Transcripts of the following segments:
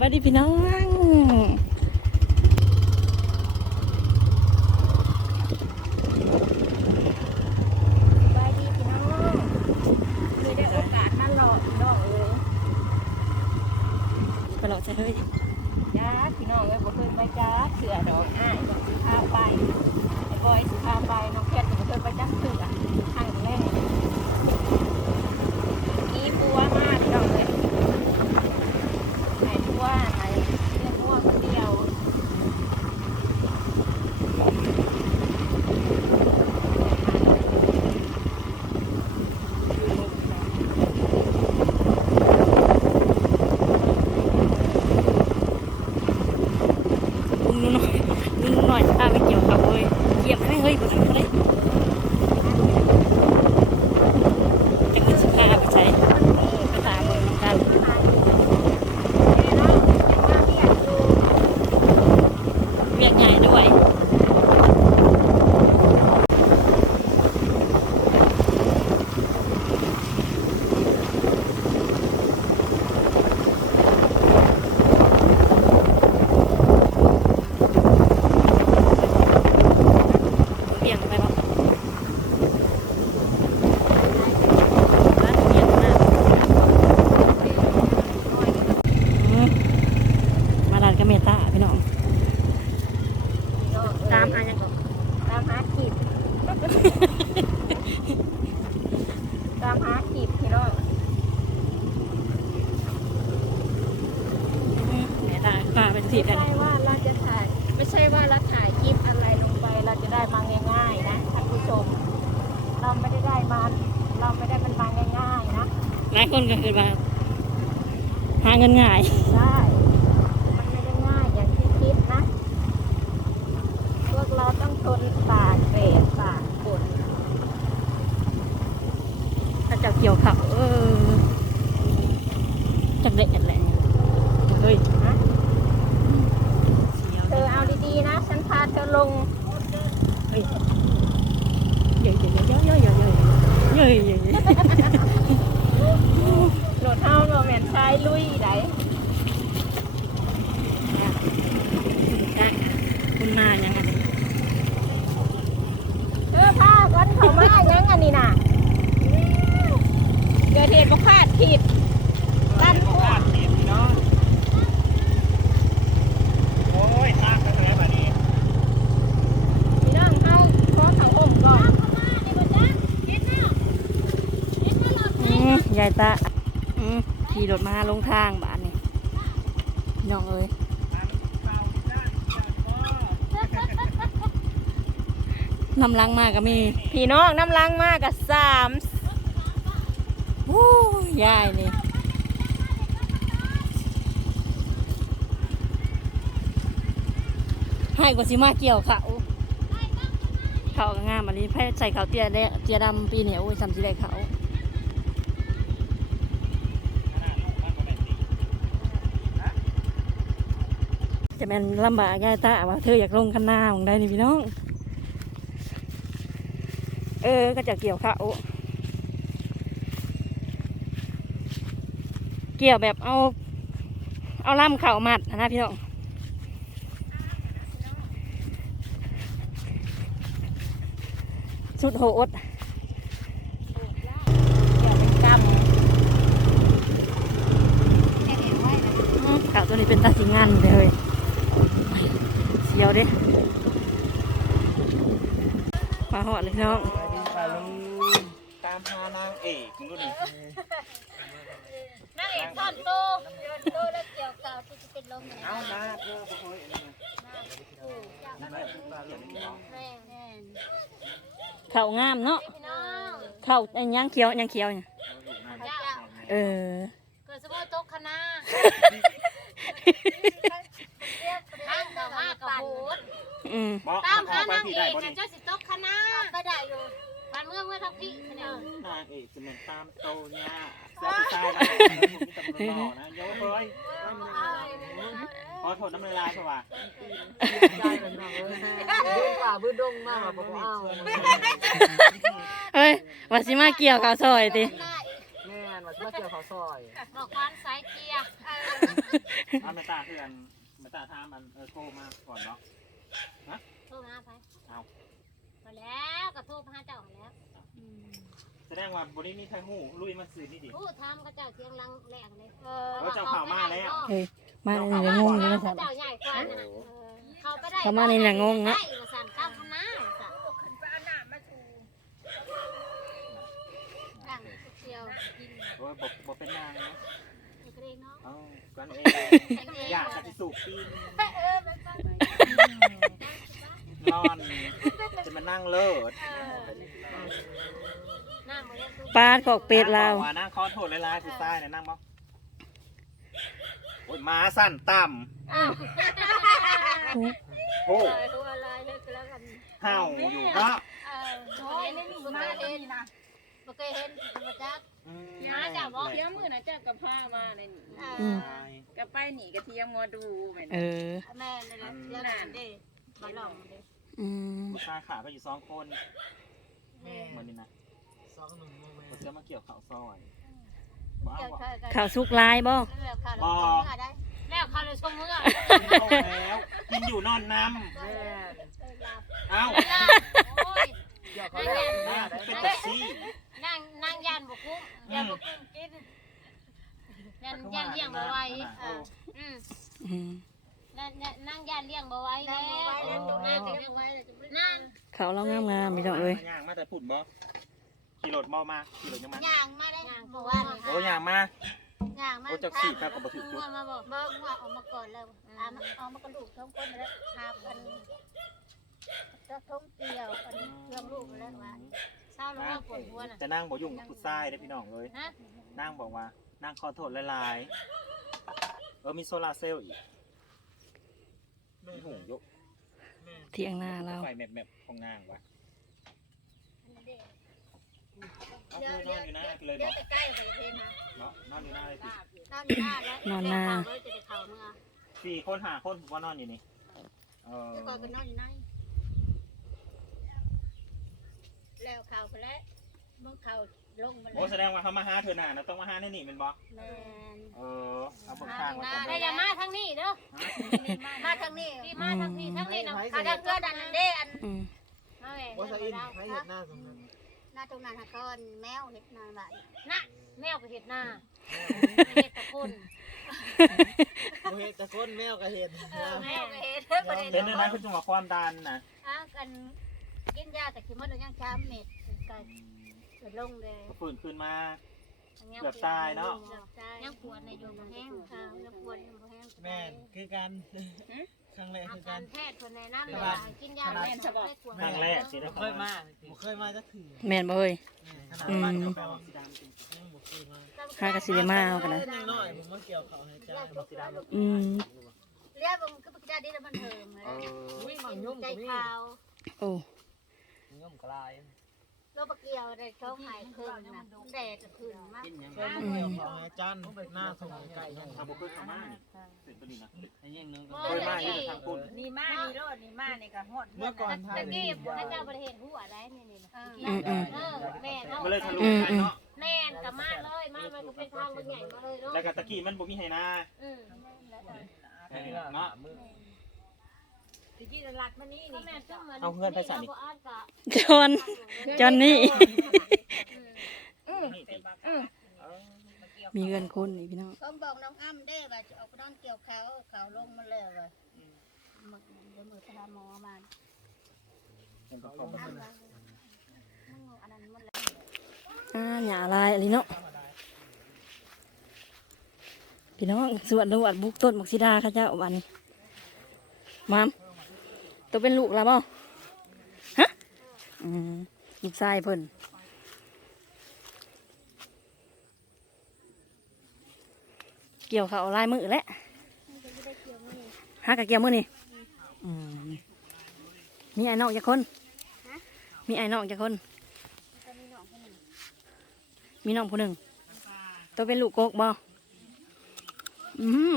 บายดีพี่น้อง งไปบ้างเมตาพี่น้อง ตามหายังตามหาขีดตามหาขีดพี่น้องเมตาพาเป็นสีแดง คนก็คือว่าหาเงินง่าย ใช่ มันไม่ง่ายอย่างที่คิดนะ พวกเราต้องทนปากเกรดปากฝนถ้ะเกี่ยวขับเออจักเด็ดแหละเฮ้ยเธอเอาดีๆนะ ฉันพาเธอลง เฮ้ยเยอะเย ลุยไหน คุณนายังไง เธอพากันเขามายังอันนี้น่ะเกิดเหตุบ่คาดผิดลั่นหัว โอ้ยทางกันแล้วแบบนี้ พี่น้องเฮาขอเขาห่มก่อนเข้ามานี่บ่จ๊ะเฮ็ดแนวเฮ็ดมาหลอด อืมยายตาอืม ขี่รถมาลงทางบ้านนี่น้องเอ้ยน้ำลังมากก็มี พี่น้องน้ำลังมากกับสามวู้ยายนี่ให้กว่าสิมาเกี่ยวเขาเขาก็งามอันนี้ไพ่ใส่เขาเตียได้เตียดำปีเหนี้โอ้ยสามสิได้เขา จะแม่นลำบากยายตาว่าเธออยากลงคันนาของได้นี่พี่น้อง เออ ก็จะเกี่ยวเขาเกี่ยวแบบเอาเอาล่ำเข่ามัดนะพี่น้องสุดโหดเดี๋ยวเป็นกรรมอื้อเข่าตัวนี้เป็นตาสิงันเลย เสียวเด้มาหอดเลยพี่น้องสวัสดีค่ะลุงตามหานางเอกมึงดูดินั่งเอกทอดโตโยนโตแล้วเกี่ยวกับที่จะเป็นลมเอาหน้าเธอไปคุยนี่นั่นแหละปลาเหลืองเนาะแม่แม่เข่างามเนาะพี่น้องเข่าอันยังเขียวยังเขียวเนี่ยเอาลูกนั่งเออเกิดสมมติตกคณะทางต่อมากับโหด อืม บอกตามอหาอกไปนางที่เอได้กบ่นะนี่เจ้าสิตกคณะไปได้อยู่บ้านเมืองเมื่อทับพี่เนี่ยนางเอกจะเป็นตามโตเนี่ยเสื้อผู้ชายนะมีแต่คนหล่อนะเยอะเลยขอโทษน้ำลายลายเพราะว่าบื้นกว่าบื้นดงมากกว่าผมเอาเฮ้ยว่าสิมาเกี่ยวข้าวซอยติแม่นว่าจะมาเจอเขาวซอยดอกควันสายเกียร์เอาไม่ตาคืออันไม่ตาทามอันเออโทรมาก่อนเนาะ โทรมาไปเอามาแล้วก็โทรมาหาเจ้าแล้วแสดงว่าบริมีใครหูลุยมาซื้อนี่ดิ ผู้ทำก็เจ้าเสียงลังแหลกเลยเอเออเจ้าข่าวมาแล้วเฮ้ยมาในนี้งงอยู่นะคเขารับเจ้าใหญ่กว่าน่ะเออเขาไปได้เขามานี่แหละงงนะ ได้ว่าสั่นตามคณะสั่นตั้งเชียวกินโอ้ยบอกบอกเป็นนางนะเกรงเนาะ เอ้ากันเอง อยากจะไปสูบกินเออไปไป นอน จะมานั่งเลิศหน้ามือเล่นดูปลาดกอกเป็ดเราวว่านั่งคอโทษเลยลายคือใต้เนี่ยนั่งบ่โอ้ยม้าสั้นต่อ้าวำโอ้ตัวอะไรเฮ็ดกันแล้วกันเห่าอยู่เนาะเออโอ้ยไม่มีมาเห็นนะ บ่เคยเห็นบ่จักอืมมาจ้ะบ่เที่ยงมือนะจ้ากับผ้ามาในนี่เออืมอกับไปหนีกระเทียมงัวดูเหมือนเออ แม่นี่แหละเรื่องนั้นเด้บ่หลอกเด้อืมผู้ชายขาไปอยู่สองคนเด้เหมือนนี่นะสองหนึ่งโมเมนผมต์จะมาเกี่ยวข้าวซอยบ้าเกี่ยววะข้าวกันข่าวสุกลายบ่แล้วข้าวเราชมเมื่อได้แล้วข้าวเราชมเมื่อโตแล้วกินอยู่นอนน้ำเอ้าโอ้ยเกี่ยวเขานั่งแล้วยันหน้าเป็นแท็กซี่ นั่งนั่งยันบ่คุ้มยันบ่คุ้มกินยันยันเลี้ยงบ่ไหวเอออืมอืมนั่งนั่งยันเลี้ยงบ่ไหวแล้วนั่งเลี้ยงไว้นั่งเขาเรางามๆพี่น้องเอ้ยย่างมาแต่ผุดบ่ขี่รถบ่มาขี่รถยังมาย่างมาได้ย่างเมื่อวานโอ้ย่างมาย่างมาโอ้จักสี่ครับก็บ่ถึกจุดงัวมาบ่บ่งัวออกมาก่อนแล้วเอามาเอามากระดูกท้องคนแล้วพากันจะท้องเกี่ยวกันเครื่องลูกแล้วว่า เช้าแล้วว่าปวดหัวน่ะ จะนั่งบ่ยุ่งกับผู้ชายได้อพี่น้องเลย ฮะ นั่งบอกว่า นั่งขอโทษหลายๆ เออมีโซลาร์เซลล์อีกมีหุงยกเที่ยงหน้าเราไฟแมบๆของนางวะเอาเธอนอนอยู่หน้าเลยเดี๋ยวเนาะใกล้ๆไปเพนนะเนาะนอนอยู่หน้าเลยสินอนหน้าแล้วจะได้เข่าเมื่อสี่คนหาคนผมว่านอนอยู่นี่ เออจะก่อนก็นอนอยู่ไหน แล้วเข่าไปแล้วมึงเข่าลงมาแล้โอ้วแสดงว่าเขามาหาเธอหน่ะนะต้องมาหาในนี่เป็นบ่แม่นเออเอาเบิ่งข้างไว้ก่อนแต่อย่ามาทางนี้เด้อมาทางนี้ที่มาทางนี้ทางนี้นะถ้าเกิดอันนั้นเด้อันอืมมาแม่ว่าเห็สะนอินบ่ให้ได้เห็นหน้าตรงนั้นหน้าตรงนั้นฮะก้อนแมวเห็ดนาบ่ายน่ะแมวก็เห็ดหน้าเห็ดตะกุนโมเห็นแต่คนแมวก็เห็นเออแมวก็เห็ดเป็นในนั้นคือจังหวะความดันนะอ้ากัน กินยาแต่คิดว่าเรายังช้าเม็ดก็เกิดลงเลยก็ฟื้นขึ้นมายังปวดในดวงแห้งค่ะยังปวดยังแห้งแม่นคือกันครั้งแรกอาคือการกันรแพทย์คนในน้ำเลยกินยาครั้งแรกสินะเคยมาบ่เคยมาจักถือแม่นบ่เอ้ย ขนาดบ้านกาแฟยังบ่เคยมาหากะสิได้มาเอากันนะ ยังน้อยผมมาเกี่ยวเขาให้จ้าบ่สิได้อืมเรียกมันก็ปัจจัยนี้แล้วมันเหิมเลยเออวิ่งมันยุ่งใจขาวโอ้ ย่อมกลายโรคเกี่ยวอะไรเขาหายคืนนะแดดคืนมากเคยมาเกี่ยวเขาให้จันหน้าถุงไก่ยังทำบุกเข้ามานี่เป็นตัวนี้นะยังนึงเคยมาอยู่ทางคุณนี่มานี่รอดนี่มานี่ก็ฮอดเมื่อก่อนทาตะนกี้พระเจ้าประเทศหัวได้นี่นี่นะอืมอืมเออแม่เขามาเลยทะลุไปเนาะแม่นกับมาเลยมามันก็เป็นทางมันใหญ่มาเลยเนาะแล้วก็ตะกี้มันบ่มีไหนาอืมเนาะ ตะกี้รัดมานี่ก็นี่แม่ซึ่งมันเอาเพื่อนไปสั่นนี่นี่บ่อ่านกะจอนจอนนี่นี่ติมีเงินคนนี่พี่น้องก็บอกน้องอ้ำได้ว่าจะออกไปนอนเกี่ยวเขาเขาลงมาแล้วว่ามึกเดี๋ยวมือพาหมอมาเป็นกระป๋องอ้ำว่ามึงอันนั้นมันแล้วอ่าหยาลายอะไรเนาะพี่น้องสวดลวดบุกต้นมักซิดาข้าเจ้าวันนี้มาม ตัวเป็นลูกแล้วบ่ฮะอืมลูกชายเพิ่นเกี่ยวเขาวลายมือแล้วหากะเกี่ยวมือนี่มมีไอ้นอกจากคน มีไอ้นอกจากคน มีน้องผู้หนึ่ง ตัวเป็นลูกโกกบ่อืม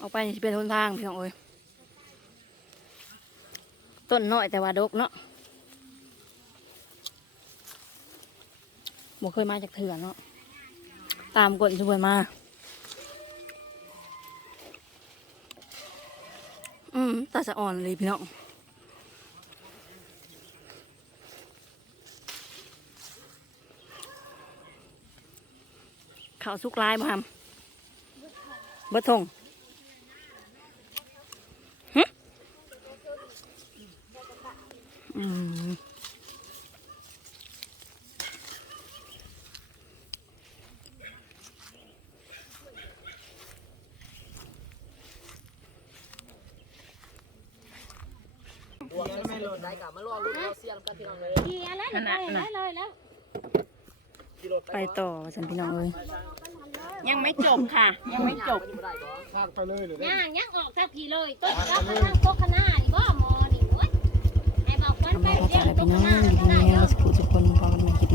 เอาไปนี่เป็นทนทางพี่น้องเอ้ยต้นน้อยแต่ว่าดกเนาะบ่เคยมาจากเถื่อนเนาะตามกฎชวยมา อืมตาสะอ่อนเลยพี่น้องข้าวสุกลายบ่ทำเบิดทงหึอืม ไม่หล่ นได้กลับมาล่อลูกเราเสียงกันพี่น้องเลยเกียร์แล้วนี่เลยเลยแล้วไปต่อว่าสันพี่น้องเอ้ยยังไม่จบค่ะ ยังไม่จบ พากไปเลยหรือย่างย่างออกจากพี่เลยก็แล้วก็นั่งโต๊ะข้างหน้านี่บ่มอนี่โอ้ยให้บอกกันทำไปไรก็เรียจะกได้โต๊ะพี่น้องงหน้าอยู่ที่นี่เราะสักครู่ทุกคนพอกันใหม่คลิป